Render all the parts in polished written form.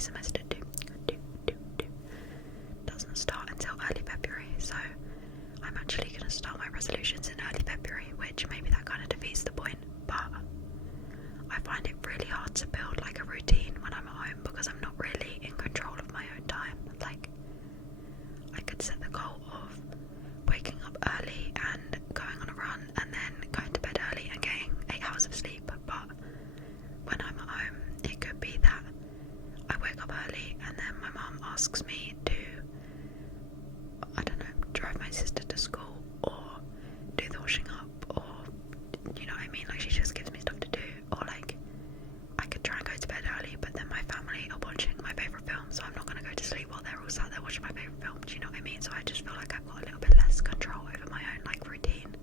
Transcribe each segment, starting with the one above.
semester 2 doesn't start until early February, so I'm actually going to start my resolutions in early February, which maybe that kind of defeats the point, but I find it really hard to build like a routine when I'm at home because I'm not really in control of my own time. Like, I could set the goal of waking up early and going on a run and then going to bed early and getting 8 hours of sleep, but when I'm at home it could be that I wake up early and then my mum asks me to, I don't know, drive my sister to school or do the washing up, or you know what I mean, like she just gives me stuff to do, or like I could try and go to bed early but then my family are watching my favourite film, so I'm not going to go to sleep while they're all sat there watching my favourite film, do you know what I mean? So I just feel like I've got a little bit less control over my own like routine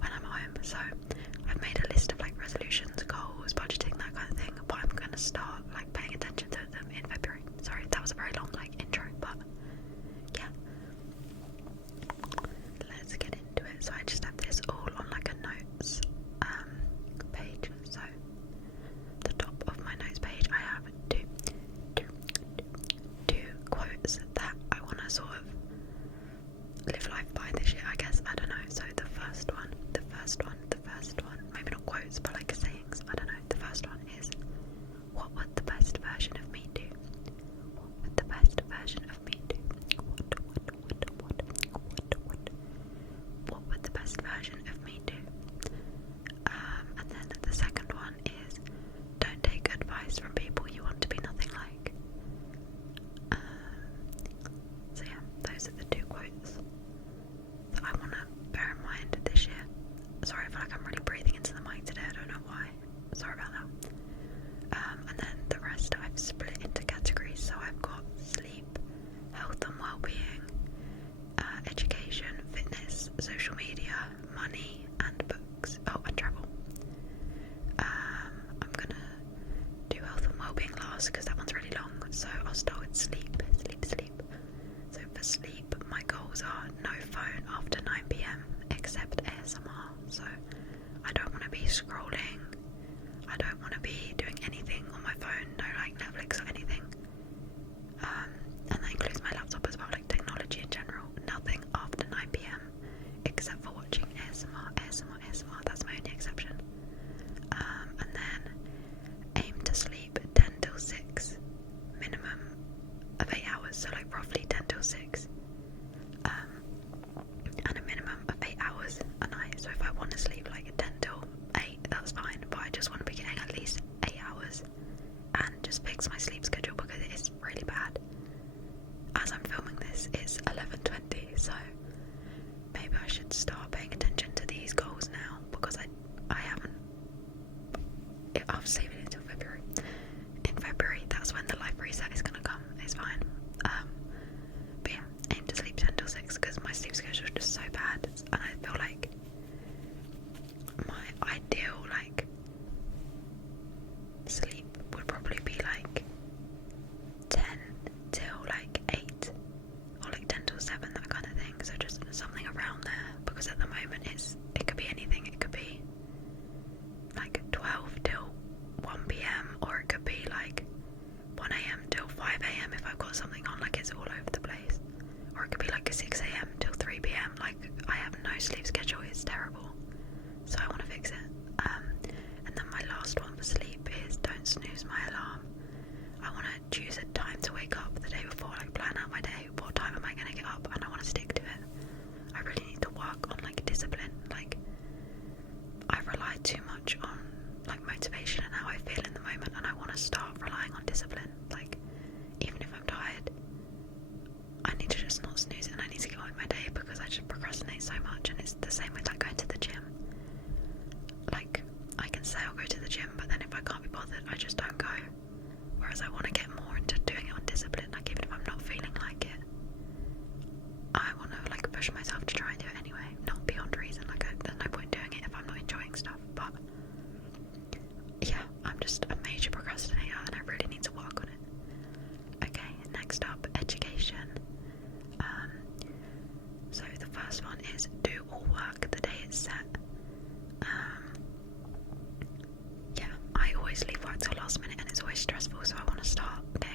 when I'm home. So I've made a list of like resolutions, goals, budgeting, that kind of thing, but I'm going to start like paying attention to them in February. Sorry, that was a very long like intro, but yeah, let's get into it. So I just have this all on like a notes page. So the top of my notes page I have two quotes that I want to sort of live life by this year, I guess. I don't know. So the first one, maybe not quotes but like sayings, I don't know. The first one is, what would the best version of me do? What would the best version of me do? What would the best version of me do? And then the second one is, don't take advice from people you want to be nothing like. So yeah, those are the two quotes that I want to bear in mind this year. Sorry, I feel like I'm really breathing into the mic today, I don't know why. Sorry about that. And then the rest I've split into categories, so I've got sleep, health and well-being, education, fitness, social media, money, and books. Oh, and travel. I'm gonna do health and well-being last because that one's really long, so I'll start with sleep. So for sleep, my goals are no phone after 9 PM except ASMR. So I don't want to be scrolling, I don't want to be doing anything on my phone, no like Netflix or anything, and that includes my laptop as well, like technology in general. Nothing after 9 PM except for watching ASMR, that's my only exception. And then aim to sleep 10 till 6, minimum of 8 hours, so like roughly 10 till 6, and a minimum of 8 hours a night. So if I want to sleep like 10 till 8, that's fine, but I just want to be getting at least 8 hours, and just fix my sleep schedule because it is really bad. As I'm filming this, it's 11:20, so maybe I should start paying attention to these goals now because I haven't. I'll save it until February. In February, that's when the life reset is going to come. It's fine. But yeah, aim to sleep 10 till 6 because my sleep schedule is just so bad, and I feel like my ideal like sleep would probably be like 10 till like 8 or like 10 till 7, that kind of thing. So just something around there, because at the moment it could be anything. It could be like 12 till 1 PM, or it could be like 1 AM till 5 AM if I've got something on, like it's all over the place, or it could be like a 6 AM till 3 PM. Like I have no sleep schedule, it's terrible, so I want to fix it. And then my last one for sleep is don't snooze my alarm. I want to choose a time to wake up the day before, like plan out my day, what time am I going to get up, and I want to stick to it. I really need to work on like discipline. Like I rely too much on like motivation and how I feel in the moment, and I want to start relying on discipline. Like even if I'm tired, I need to just not snooze it, and I need to get on with my day because I just procrastinate so much. And it's the same with like going to the gym. Like I can say I'll go to the gym, but then if I can't be bothered, I just don't go. Whereas I want to get more into doing it on discipline. Like even if I'm not feeling like it, I want to like push myself to try and do it anyway, not beyond reason. Like there's no point doing it if I'm not enjoying stuff. But yeah, I'm just a major procrastinator and I really need to work on it. Okay, next up, education. So the first one is do all work the day it's set. Yeah, I always leave work till last minute and it's always stressful, so I want to start getting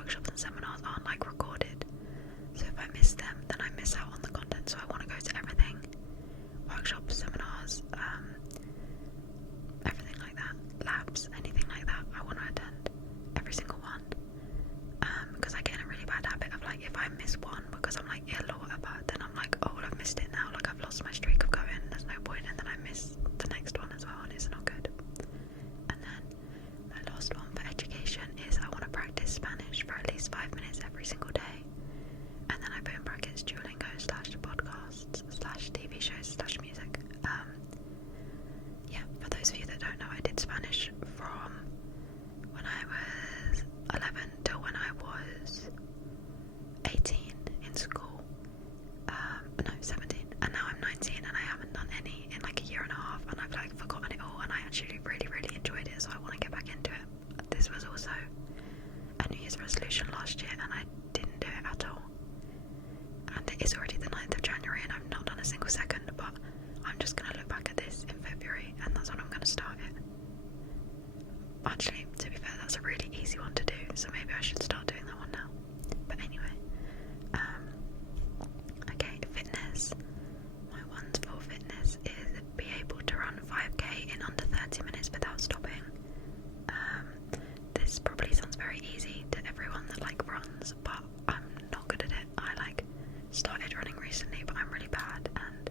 workshops and seminars aren't like recorded. So if I miss them, then I miss out on the content. So I want to go to everything. Workshops, seminars, everything like that. Labs, anything like that. I want to attend every single one. Because I get in a really bad habit of like, if I miss one because I'm like ill or whatever, then I'm like, oh well, I've missed it now. Like I've lost my streak of going. There's no point. And then I miss the next one as well, and it's not good. And then my last one for education is I want to practice Spanish for at least 5 minutes every single day. And then I put in brackets Duolingo / podcasts / TV shows / music. Yeah, for those of you that don't know, I did Spanish from when I was 11 till when I was 18 in school. No, 17. And now I'm 19 and I haven't done any in like a year and a half, and I've like forgotten it all, and I actually really, really enjoyed it, so I want to get back into it. This was also a New Year's resolution last year, and I didn't do it at all. And it is already the 9th of January and I've not done a single second, but I'm just going to look back at this in February and that's when I'm going to start it. Actually, to be fair, that's a really easy one to do, so maybe I should start doing that one now. But anyway, okay, fitness. My ones for fitness is be able to run 5k in under 30 minutes without stopping. This probably sounds very easy to everyone that like runs, but I'm not good at it. I like started running recently, but I'm really bad, and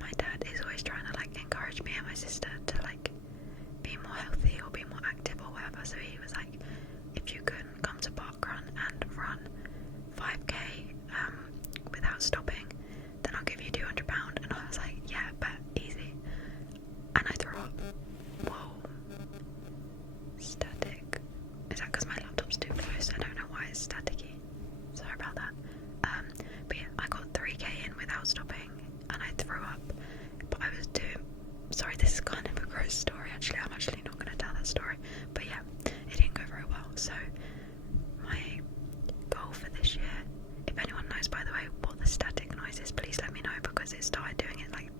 my dad is always trying to like encourage me and my sister to like be more healthy or be more active or whatever. So he was like, if you can come to parkrun and run 5k without stopping, then I'll give you £200. And I was like, yeah, but easy. And I threw up. Whoa. Static. Is that because my laptop's too close? I don't know why it's staticky. Sorry about that. But yeah, I got 3k in without stopping and I threw up. But I was sorry, this is kind of a gross story actually. I'm actually not going to tell that story. But yeah, it didn't go very well. So my goal for this year, if anyone knows by the way what the static noise is, please let me know, because it started doing it like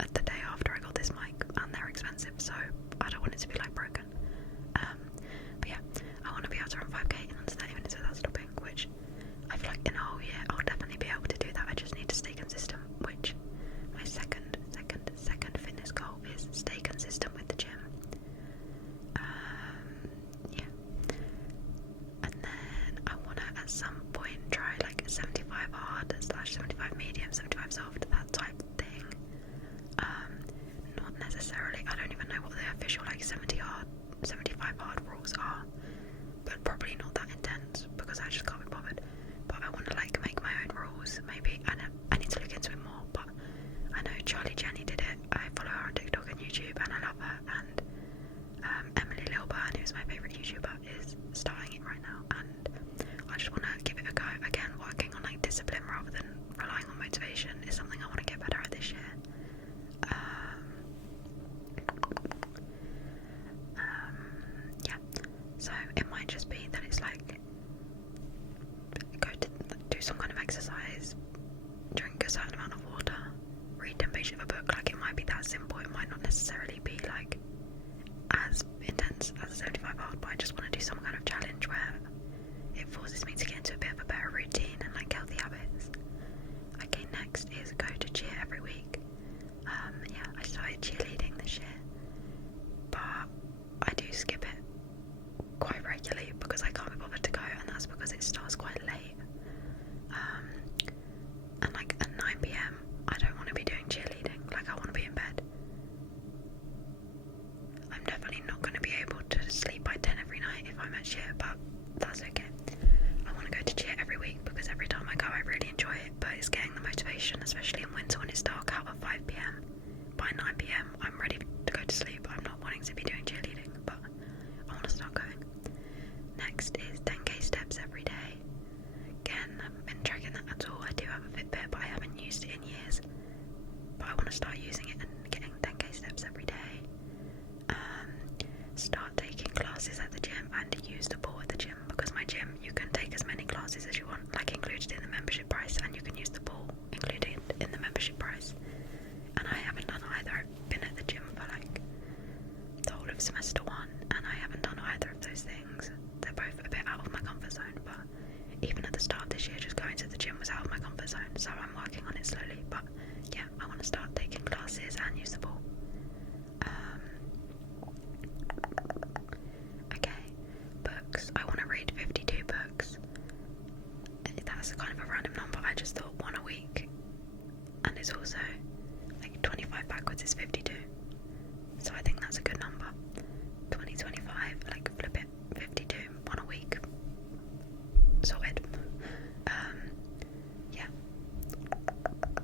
at the day after I got this mic, and they're expensive, so I don't want it to be like broken. But yeah, I want to be able to run 5k in under 30 minutes without stopping, which I feel like in a whole year I'll definitely be able to do that. I just need to stay consistent, which my second fitness goal is stay consistent with the gym. Yeah. And then I want to at some point try like 75 hard / 75 medium, 75 soft, that type thing. Not necessarily, I don't even know what the official like 75 hard rules are, but probably not that intense because I just can't be bothered. But I want to like make my own rules, maybe. I need to look into it more, but I know Charlie Jenny did it. I follow her on TikTok and YouTube and I love her, and Emily Lilburn, who's my favourite YouTuber, is starting it right now, and I just want to give it a go. Again, working on like discipline rather than relying on motivation is something I want to get better at this year. Yeah, so it might just be that it's like go to do some kind of exercise, drink a certain amount of water, read 10 pages of a book. Like it might be that simple. It might not necessarily be like as intense as a 75 hard, but I just want to do some kind of challenge where it forces me to get into a bit of a better routine and like healthy habits. Okay, next is go to cheer every week. Yeah, I started cheerleading this year, but I do skip it quite regularly because I can't be bothered to go, and that's because it starts quite late. And like at 9 PM I don't want to be doing cheerleading. Like I want to be in bed. I'm definitely not going to be able to sleep by 10 every night if I'm at cheer, but that's okay. I want to go to cheer every week because every time I go I really enjoy it, but it's getting the motivation, especially in winter when it's dark out at 5 PM. By 9 PM I'm ready to go comfort zone, so I'm working on it slowly. But yeah, I want to start taking classes and use the ball. Okay, books. I want to read 52 books. That's kind of a random number. I just thought one a week, and it's also like 25 backwards is 52. So I think that's a good number. 2025, like flip it, 52, one a week. Sorted. Yeah.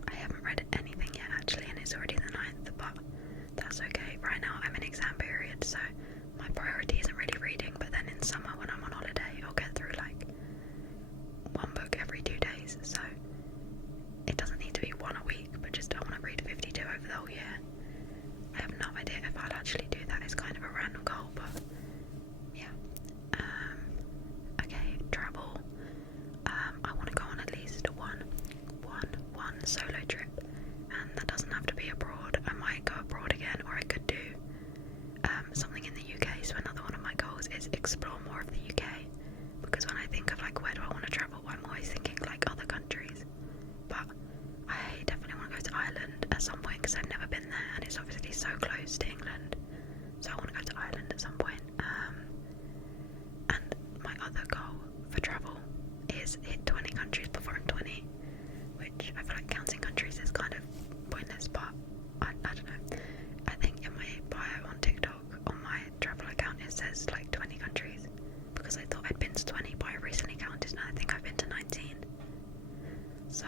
I haven't read anything yet actually, and it's already the 9th, but that's okay. Right now I'm in exam period, so my priority isn't really reading, but then in summer when I'm on holiday, I'll get through like one book every 2 days, so it doesn't need to be one a week, but just I want to read 52 over the whole year. I have no idea if I'll actually do that. It's kind of a random goal, but yeah. Okay, travel. I want to go on at least one solo trip, and that doesn't have to be abroad. I might go abroad again, or I could do something in the UK. So another one of my goals is explore more of the UK, because when I think of like where do I want to travel, I'm always thinking like other countries. But I definitely want to go to Ireland at some point, because I've never been there, and it's obviously so close to England, so I want to go to Ireland at some point. And my other goal for travel is hit 20 countries before I'm 20, which I feel like counting countries is kind of pointless, but I don't know. I think in my bio on TikTok, on my travel account, it says like 20 countries, because I thought I'd been to 20, but I recently counted and I think I've been to 19. So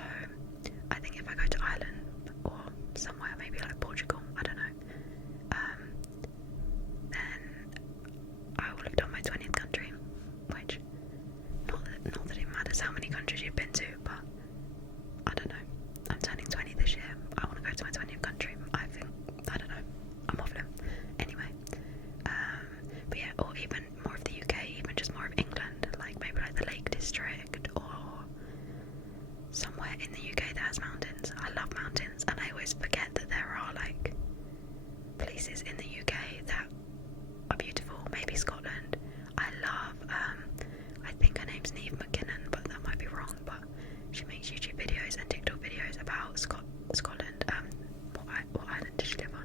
I think if I go to Ireland or somewhere, maybe like Portugal, I don't know, then I will have done my 20th country, which, not that it matters how many countries you've been to, but I don't know, I'm turning 20 this year, I want to go to my 20th country, I don't know, I'm waffling. Anyway, but yeah, or even more of the UK, even just more of England, like maybe like the Lake District, or somewhere in the UK that has mountains. I love mountains, and I always forget that there are like places in the UK that are beautiful. Maybe Scotland. I love, I think her name's Neve McKinnon, but that might be wrong, but she makes YouTube videos and TikTok videos about Scotland. What island does she live on?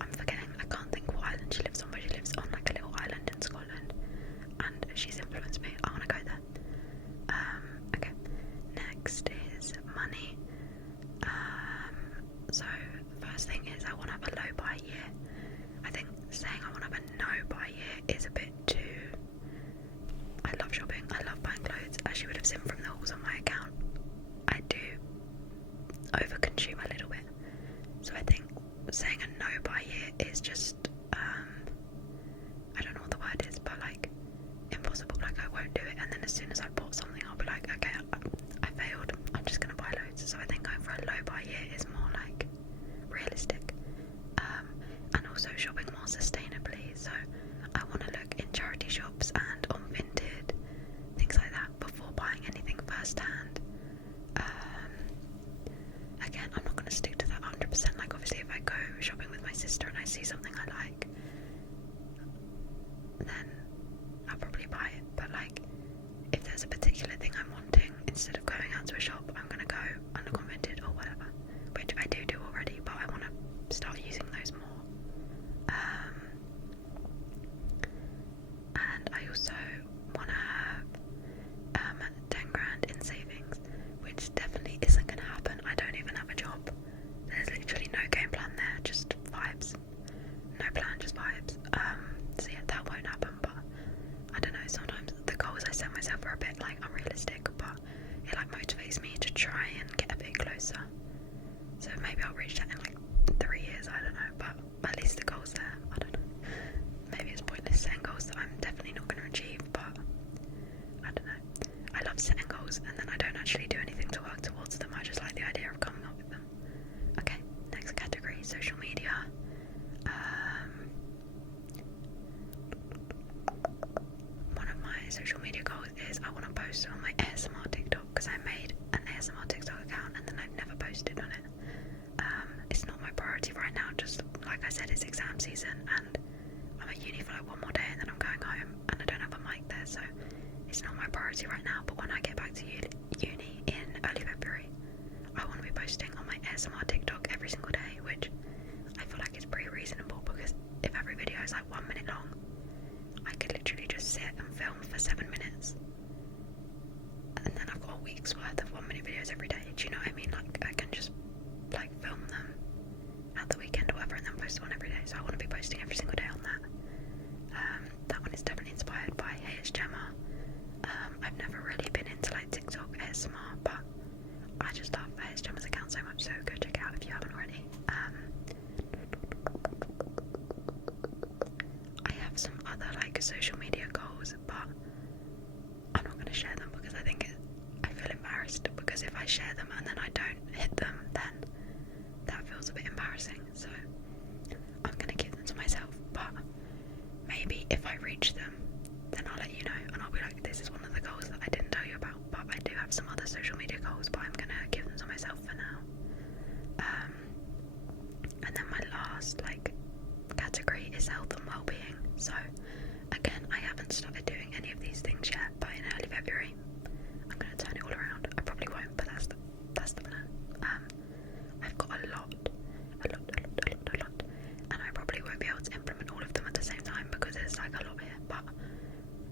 I'm forgetting, I can't think what island she lives on, but she lives on like a little island in Scotland, and she's influenced me. I want to go there. Okay, next is money. So first thing is I want to have a low buy year. I think saying I want to have a no buy year is a bit too... I love shopping, I love buying clothes, as you would have seen from the hauls on my account. I do overconsume a little bit, so I think saying a no buy year is just, I don't know what the word is, but like impossible. Like I won't do it, and then as soon as I bought something I'll be like, okay, I failed, I'm just gonna buy loads. So I think going for a low buy year is more like realistic, and also shopping more sustainably. So I want to look in charity shops and on Vinted, things like that, before buying anything first hand. Again, I'm not going to stick to that 100%. Like obviously if I go shopping with my sister and I see something I like, then I'll probably buy it. But like if there's a particular thing I'm wanting, instead of going out to a shop, I'm going to go and look on Vinted or whatever, which I do already, but I want to start using those more. And I also want to have 10 grand in savings, which definitely isn't going to happen. I don't even have a job. There's literally no game plan there, just vibes. No plan, just vibes. So yeah, that won't happen, but I don't know, sometimes the goals I set myself are a bit like unrealistic, but it like motivates me to try and get a bit closer. So maybe I'll reach that in like 3 years, I don't know, but at least the goal's there. I don't know. Maybe it's pointless setting goals that I'm definitely not going to achieve, but I don't know. I love setting goals and then I don't actually do anything to work towards them. I just like the idea of coming up with them. Okay, next category, social media. One of my social media goals is I want to post on my ASMR TikTok, because I made an ASMR TikTok account and then I've never posted on it. It's not my priority right now, just like I said, it's exam season and I'm at uni for like one more day and then I'm going home and I don't have a mic there, so it's not my priority right now. But when I every single day, which I feel like is pretty reasonable, because if every video is like 1 minute long, I could literally just sit and film for 7 minutes, and then I've got a week's worth of 1 minute videos every day. Do you know what I mean? Like, I can just like film them at the weekend or whatever and then post one every day. So I want to be posting every single day on that. That one is definitely inspired by ASMR. I've never really been into like TikTok ASMR, but I just love ASMR's account so much, so go check it out if you haven't already. I have some other like social media goals, but I'm not going to share them because I feel embarrassed, because if I share them and then I don't hit them, then that feels a bit embarrassing, so I'm going to keep them to myself. But maybe if I reach them, then I'll let you know, and I'll be like, this is one of the goals that I didn't tell you about. But I do have some other social media goals, but I'm going to give them to myself for now. And then my last like category is health and well-being. So again, I haven't started doing any of these things yet, but in early February I'm going to turn it all around. I probably won't, but that's the plan. I've got a lot, and I probably won't be able to implement all of them at the same time because there's like a lot here, but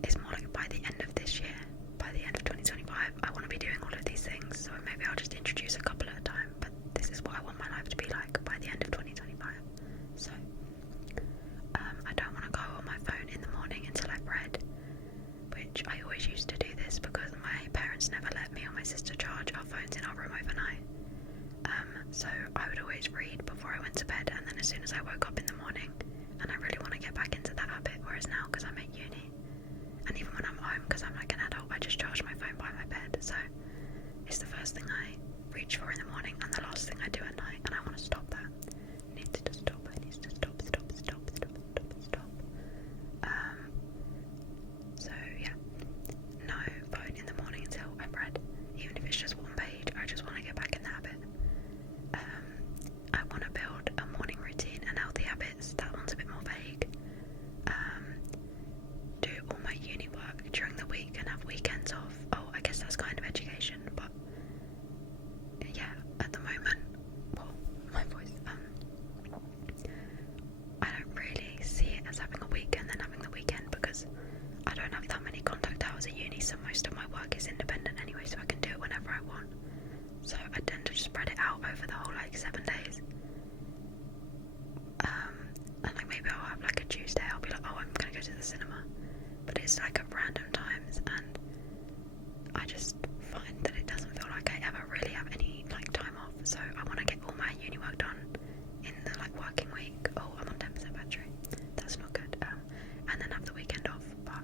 it's more like by the end of this year, by the end of 2025, I want to be doing all of these things, so maybe I'll just introduce a couple at a time, but this is what I want my life to be like by the end of 2025. So I don't want to go on my phone in the morning until I've read, which I always used to do this because my parents never let me or my sister charge our phones in our room overnight. So I would always read before I went to bed, and then as soon as I woke up in the morning, and I really want to get back into that habit, whereas now, because I'm at uni, and even when I'm home, because I'm like an adult, I just charge my phone by my bed, so it's the first thing I reach for in the morning, and the last thing I do at night, and I want to stop that. It needs to stop, it needs to stop. So yeah, no phone in the morning until I've read, even if it's just one page. I just want to get back in the habit. I want to build a morning routine and healthy habits. That one's a bit more vague. Do all my uni work during the week and have weekends off. Oh, I guess that's kind of education, but yeah, at the moment, well, my voice, I don't really see it as having a week and then having the weekend, because I don't have that many contact hours at uni, so most of my work is independent anyway, so I can do it whenever I want. So I tend to just spread it out over the whole like 7 days. And like maybe I'll have like a Tuesday, I'll be like, oh, I'm gonna go to the cinema, but it's like at random times, and I just find that it doesn't feel like I ever really have any like time off. So I want to get all my uni work done in the like working week. Oh, I'm on 10% battery, that's not good. And then have the weekend off. But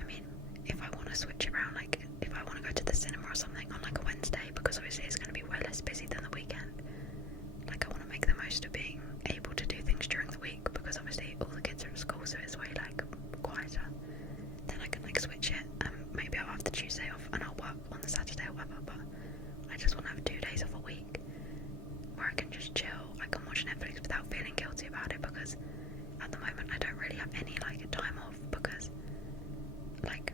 I mean, if I want to switch around, like if I want to go to the cinema or something on like a Wednesday, because obviously it's going to be way less busy than the weekend, like I want to make the most of being able to do things during the week, because obviously all the kids are at school, so it's way like quieter. Then I can like switch it, and maybe I'll have the Tuesday off and I'll work on the Saturday or whatever, but I just want to have 2 days off a week where I can just chill. I can watch Netflix without feeling guilty about it, because at the moment I don't really have any like time off, because like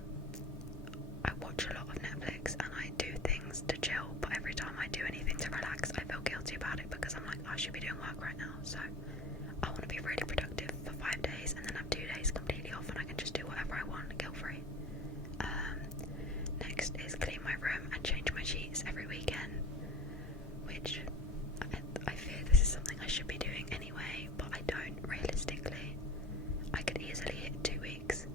I watch a lot of Netflix and I do things to chill, but every time I do anything to relax, I feel guilty about it, because I'm like, I should be doing work right now. So I want to be really productive for 5 days and then have 2 days completely off, and I can just do whatever I want, guilt free. Next is clean my room and change my sheets every weekend, which I fear this is something I should be doing anyway, but I don't realistically. I could easily hit 2 weeks,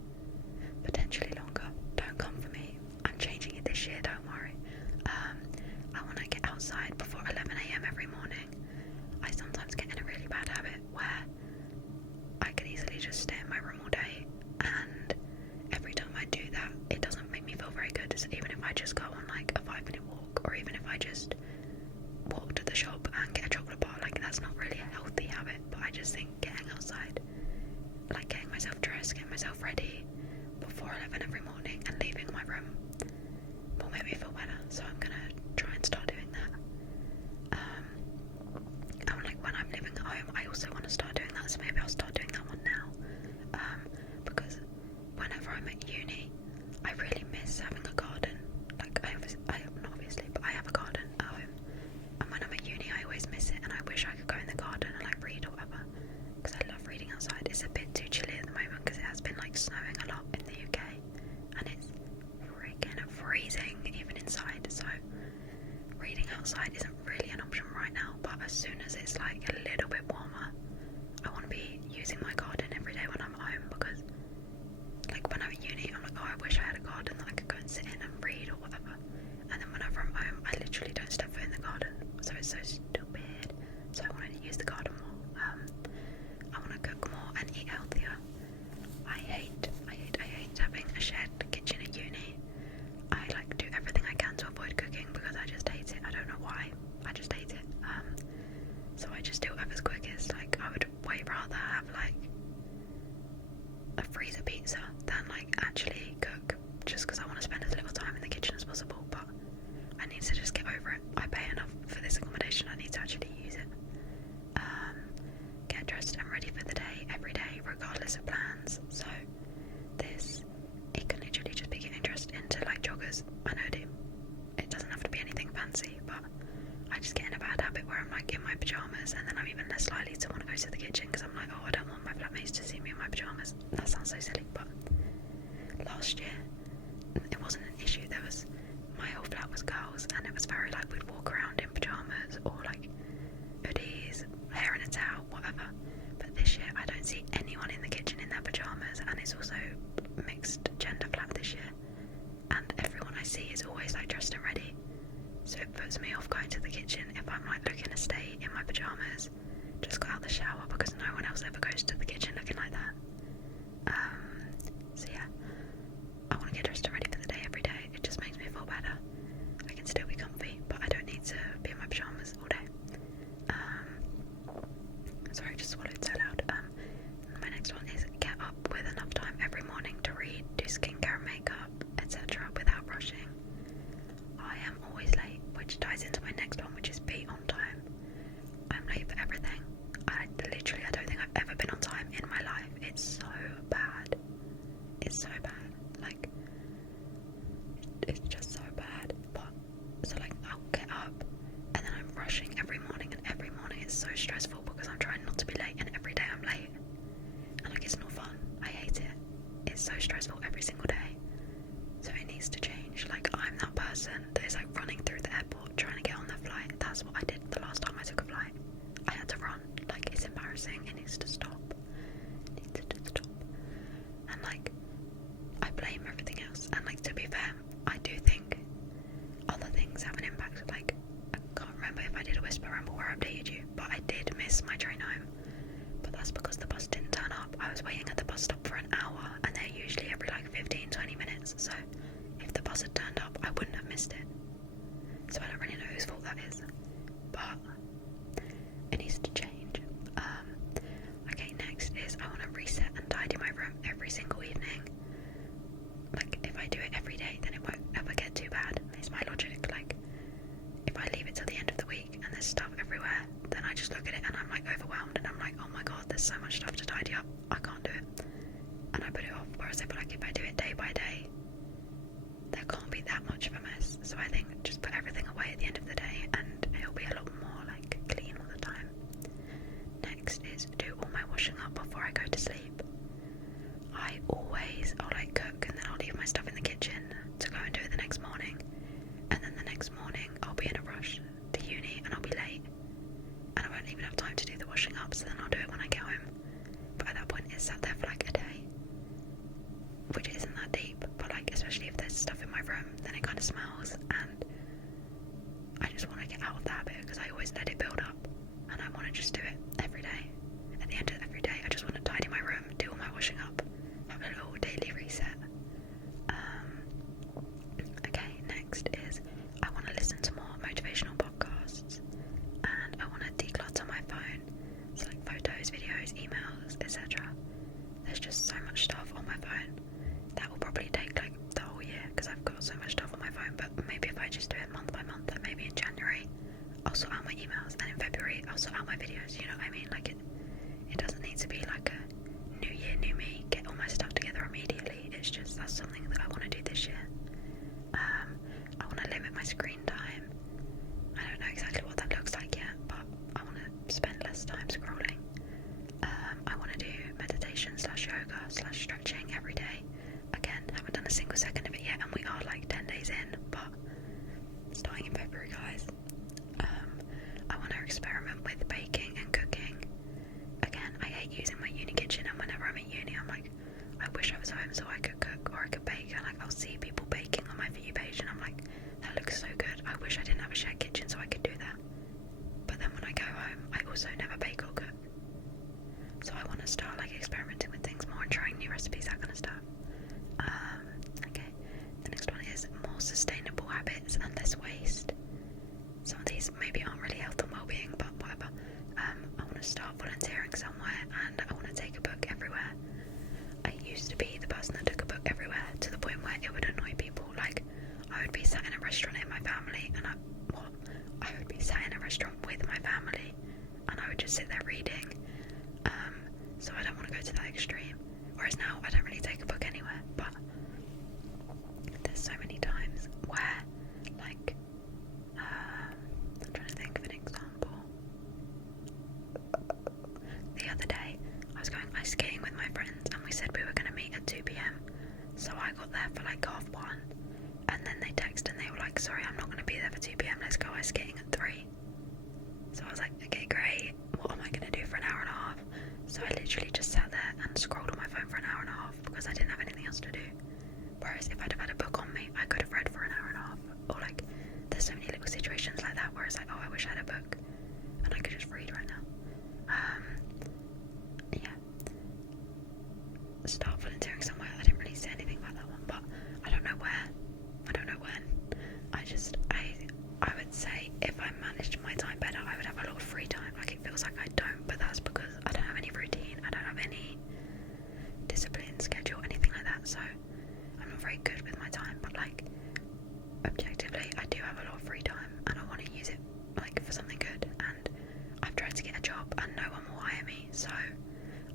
potentially longer. Don't come for me. I'm changing it this year, don't worry. I want to get outside before 11 AM every morning. I sometimes get in a really bad habit where I could easily just stay in my room all day, and every time I do that, it doesn't make me feel very good. So even if I just go on like a 5-minute walk, or even if I just walk to the shop and get a chocolate bar, like that's not really a healthy habit, but I just think getting outside, like getting myself dressed, getting myself ready before 11 every morning and leaving my room will make me feel better, so I'm gonna try and start doing that. And like when I'm living at home, I also want to start doing that, so maybe I'll start doing that one now, because whenever I'm at uni, I really miss having a garden. Like I not obviously, but I have a garden at home, and when I'm at uni I always miss it, and I wish a lot in the UK, and it's freaking freezing even inside, so reading outside isn't really an option right now. But as soon as it's like a little bit warmer, I want to be using my garden every day when I'm home, because like when I'm at uni, I'm like, oh, I wish I had a garden that I could go and sit in and read or whatever, and then whenever I'm home, I literally don't step foot in the garden, so it's so stupid. So I want to use the garden more. I want to cook more and eat healthier. I hate having a shared kitchen at uni. I like do everything I can to avoid cooking because I just hate it. I don't know why. I just hate it. So I just do whatever's quickest. Like, I would way rather have like a freezer pizza than like actually cook, just because I want to spend as little time in the kitchen as possible. But I need to just get over it. I pay enough for this accommodation. I need to actually use it. Get dressed and ready for the day every day, regardless of plans. So it can literally just be getting dressed into like joggers. I know it doesn't have to be anything fancy, but I just get in a bad habit where I'm like in my pyjamas, and then I'm even less likely to want to go to the kitchen because I'm like, oh, I don't want my flatmates to see me in my pyjamas. That sounds so silly, but last year it wasn't an issue. My whole flat was girls, and it was very like we'd walk around in pyjamas or like hoodies, hair in a towel, whatever. But this year I don't see anyone in the kitchen in their pyjamas, and it's also mixed gender flat this year, and everyone I see is always like dressed and ready, so it puts me off going to the kitchen if I'm like looking to stay in my pyjamas, just got out the shower, because no one else ever goes to the kitchen looking like that. So yeah, I want to get dressed and ready for the day every day. It just makes me feel better. I can still be comfy, but I don't need to be in my pyjamas all day. Sorry, I just swallowed so loud. My next one is get up with enough time every morning to read, do skincare and makeup, etc. without rushing. I am always late, which ties into my next one, which is be on time. I'm late for everything. I don't think I've ever been on time in my life. It's so bad. It's so bad. Like, it's just so bad. But, so like, I'll get up, and then I'm rushing every morning, and every morning it's so stressful because I'm trying not to be late, and every day I'm late. And like, it's not fun. I hate it. It's so stressful every single day. So it needs to change. Like, I'm that person that is like running through the airport trying to get on the flight. That's what I did the last time I took a flight. I had to run. Like, it's embarrassing. It needs to stop. It needs to stop. And like, I blame everything else. And like, to be fair, I do think other things have an impact. Like, I can't remember if I did a whisper ramble where I updated you, but I did miss my train home. But that's because the bus didn't turn up. I was waiting at the bus stop for an hour, and they're usually every like 15-20 minutes. So if the bus had turned up, I wouldn't have missed it. So I don't really know whose fault that is, but it needs to change. Okay, next is I want to reset and tidy my room every single evening. Like, if I do it every day, then it won't ever get too bad. It's my logic. Like, if I leave it till the end of the week and there's stuff everywhere, then I just look at it and I'm like overwhelmed, and I'm like, oh my god, there's so much stuff to tidy up, I can't do it, and I put it off. Whereas if I do it day by day, there can't be that much of a mess. So I think just put everything away at the end of the day, and it'll be a lot more like clean all the time. Next is do all my washing up before I go to sleep. I'll like cook, and then I'll leave my stuff in the kitchen to go and do it the next morning, and then the next morning I'll be in a rush to uni and I'll be late, and I won't even have time to do the washing up, so then I'll do it when I get home. But at that point it's sat there for like a day, which isn't that deep, but like, especially if there's stuff in my room, then it kind of smells, and I just want to get out of the habit because I always let it build up, and I want to just do it every day. At the end of every day, I just want to tidy my room, do all my washing up, have a little daily reset. Okay, next is I want to listen to more motivational podcasts, and I want to declutter my phone, so like photos, videos, emails, etc. There's just so much stuff on my phone. That will probably take like the whole year because I've got so much stuff on my phone, but maybe if I just do it month by month, like maybe in January I'll sort out my emails, and in February I'll sort out my videos, you know what I mean? Like, it doesn't need to be like a new year, new me, get all my stuff together immediately. It's just, that's something that I want to do this year. I want to limit my screen time. I don't know exactly what that looks like yet, but I want to spend less time scrolling. I want to do meditation /yoga /stretching every day. a single second of it yet, and we are like 10 days in, but starting in February, guys. I want to experiment with baking and cooking. Again, I hate using my uni kitchen, and whenever I'm at uni, I'm like, I wish I was home so I could cook or I could bake. And like, I'll see people baking on my For You page, and I'm like, that looks so good. I wish I didn't have a shared kitchen so I could do that. But then when I go home, I also never bake or cook. So I want to start like experimenting with things more and trying new recipes, that kind of stuff. Okay, the next one is more sustainable habits and less waste. Some of these maybe aren't really health and well-being, but whatever. I want to start volunteering somewhere, and I want to take a book everywhere. I used to be the person that took a book everywhere, to the point where it would annoy people. Like, I would be sat in a restaurant in my family, and I would be sat in a restaurant with my family, and I would just sit there reading. So I don't want to go to that extreme. Whereas now, I don't really take a book anywhere, but there's so many times where, like, I'm trying to think of an example. The other day, I was going ice skating with my friends, and we said we were going to meet at 2 p.m. So I got there for like 1:30, and then they texted and they were like, sorry, I'm not going to be there for 2 p.m, let's go ice skating at 3. So I was like, okay, great, what am I going to do for an hour and a half? So I literally just sat there and scrolled on my phone for an hour and a half because I didn't have anything else to do. Whereas if I'd have had a book on me, I could have read for an hour and a half. Or like, there's so many little situations like that where it's like, oh, I wish I had a book and I could just read right now. Yeah. Start volunteering somewhere. I didn't really say anything about that one, but I don't know where. I don't know when. I would say if I managed my time better, I would have a lot of free time. Like, it feels like I don't, but that's because I don't have any routine. I don't have any discipline, schedule, anything like that. So I'm not very good with my time. But like, objectively, I do have a lot of free time, and I want to use it like for something good. And I've tried to get a job, and no one will hire me. So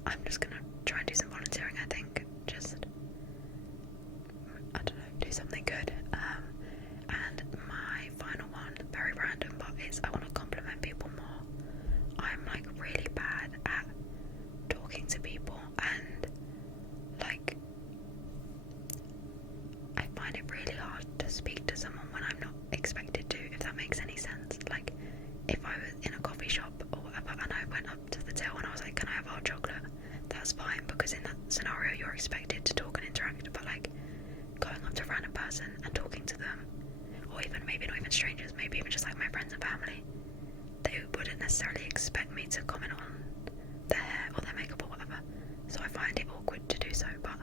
I'm just gonna try and do some volunteering. I think just, I don't know, do something good. And my final one, very random, but is I want to compliment people more. I'm like really bad at talking to people, and like, I find it really hard to speak to someone when I'm not expected to, if that makes any sense. Like, if I was in a coffee shop or whatever, and I went up to the till and I was like, can I have hot chocolate? That's fine, because in that scenario you're expected to talk and interact. But like, going up to a random person and talking to them, or even maybe not even strangers, maybe even just like my friends and family, they wouldn't necessarily expect me to comment on their hair or their makeup or whatever. So I find it awkward to do so, but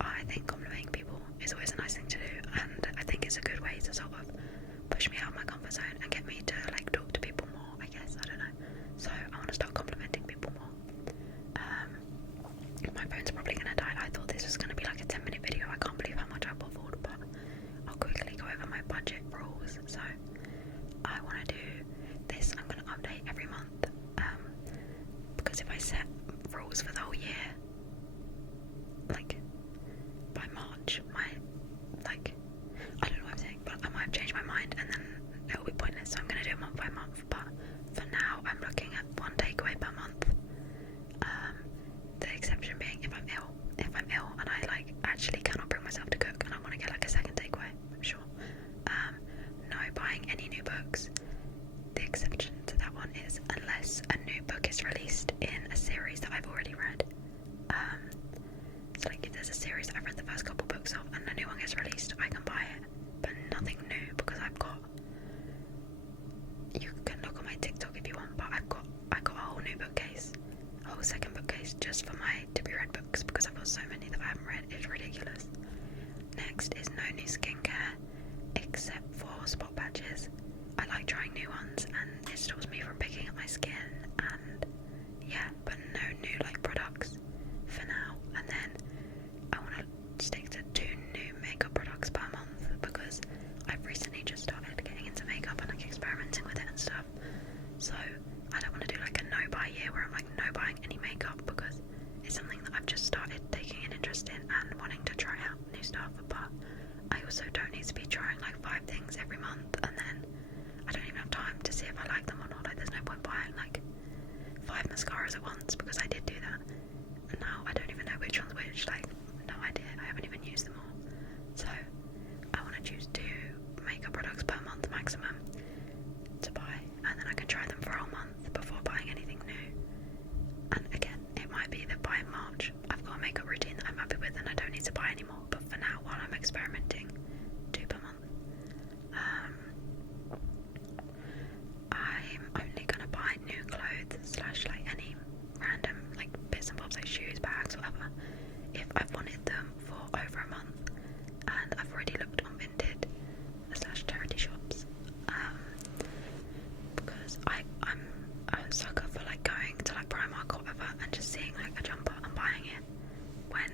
I think complimenting people is always a nice thing to do, and I think it's a good way to sort of push me out of my comfort zone and get me to like talk to people more, I guess. I don't know. So I want to start complimenting people more. My phone's probably going to die. I thought this was going to be like a 10-minute video. I can't believe how much I put forward, but I'll quickly go over my budget rules. So I want to do this. I'm going to update every month, because if I set rules for the whole year, like by March, I don't know what I'm saying, but I might have changed my mind and then it'll be pointless. So I'm going to do it month by month, but for now I'm looking at 1 takeaway per month. The exception being if I'm ill. If I'm ill and I like actually cannot bring myself to cook and I want to get like a second takeaway, sure. No buying any new books. The exception to that one is unless a new book is released in a series that I've already read. So like, if there's a series that I've read the first couple books of and a new one gets released, I can buy it, but nothing new, because you can look on my TikTok if you want, but I got a whole new bookcase, a whole second bookcase just for my to be read books, because I've got so many that I haven't read. It's ridiculous. Next is no new skincare except for spot patches. I like trying new ones, and it stops me from picking up my skin, and yeah, but no new like products for now. And then I want to stick to 2 new makeup products per month, because I've recently just started getting into makeup and like experimenting with it and stuff. So I don't want to do like a no buy year where I'm like no buying any makeup, because it's something that I've just started taking an interest in and wanting to try out new stuff. But I also don't need to be trying like 5 things every month, and then I don't even have time to see if I like them or not. Like, there's no point buying like 5 mascaras at once, because I did do that, and now I don't even know which one's which. Like, no idea. I haven't even used them all. them for over a month, and I've already looked on Vinted / charity shops, because I'm a sucker for like going to like Primark or whatever and just seeing like a jumper and buying it when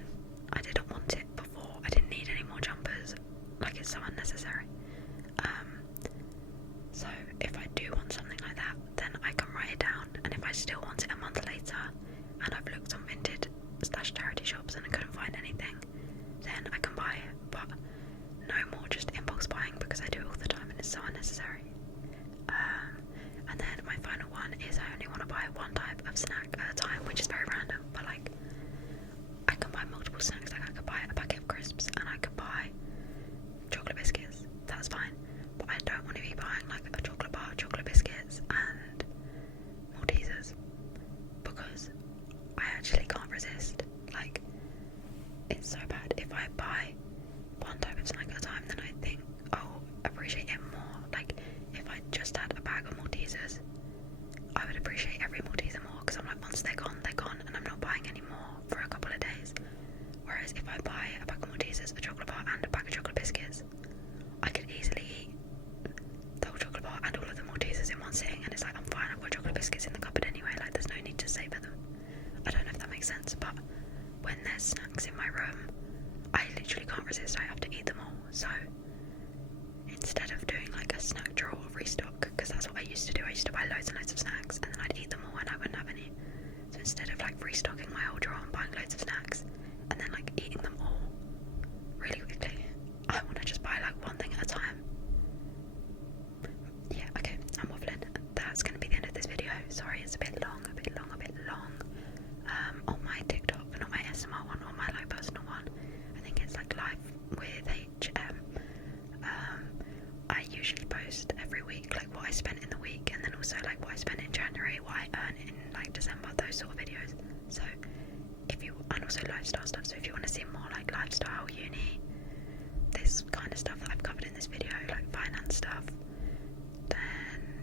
I didn't want it before. I didn't need any more jumpers, like it's so unnecessary. So if I do want something like that, then I can write it down, and if I still want it a month later and I've looked on Vinted / charity shops and I couldn't find anything, then I can buy it. But no more just impulse buying, because I do it all the time and it's so unnecessary. And then my final one is I only want to buy one type of snack at a time, which is very random, but like I can buy multiple snacks. Like I could buy a packet of crisps and I could buy chocolate biscuits, that's fine, but I don't want to be buying like a chocolate bar, chocolate biscuits and Maltesers, because I actually can't resist. Like it's so bad. If I buy one type of snack at a time, then I think I'll appreciate it more. Like if I just had a bag of Maltesers, I would appreciate every Malteser more, because I'm like, once they're gone, and I'm not buying any more for a couple of days. Whereas if I buy a pack of Maltesers, a chocolate bar and a pack of chocolate biscuits, I could easily eat the whole chocolate bar and all of the Maltesers in one sitting, and it's like, I'm fine, I've got chocolate biscuits in the cupboard anyway, like there's no need to savour them. I don't know if that makes sense, but when there's snacks in my room, I literally can't resist, I have to eat them all. So instead of doing like a snack drawer or restock, because that's what I used to do, I used to buy loads and loads of snacks and then I'd eat them all and I wouldn't have any. So instead of like restocking my whole drawer and buying loads of snacks and then like eating them all really quickly, I want to just buy like one thing at a time. Yeah, okay, I'm waffling. That's going to be the end of this video. Sorry, it's a bit long. On my TikTok, not my SMR one, on my like personal one, I think it's like Live with HM. I usually post every week like what I spent in the week, and then also like what I spent in January, what I earn in like December, those sort of videos. So if you, and also lifestyle stuff, so if you want to see more like lifestyle, uni, this kind of stuff that I've covered in this video, like finance stuff, then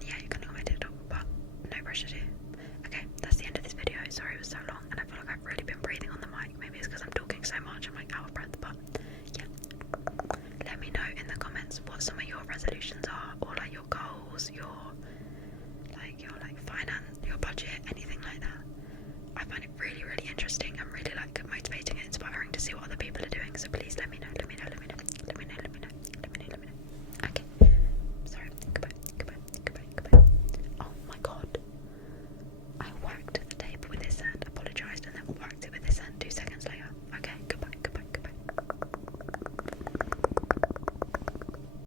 yeah, you can look on my TikTok, but no pressure to. Okay, that's the end of this video. Sorry it was so long, and I feel like I've really been breathing on the mic. Maybe it's because I'm talking so much, I'm like out of breath, but yeah. Let me know in the comments what some of your resolutions are, or like your goals, your finance, your budget, anything like that. I find it really, really interesting and really like motivating and inspiring to see what other people are doing. So please let me know. Okay. Sorry. Goodbye. Oh my god. I whacked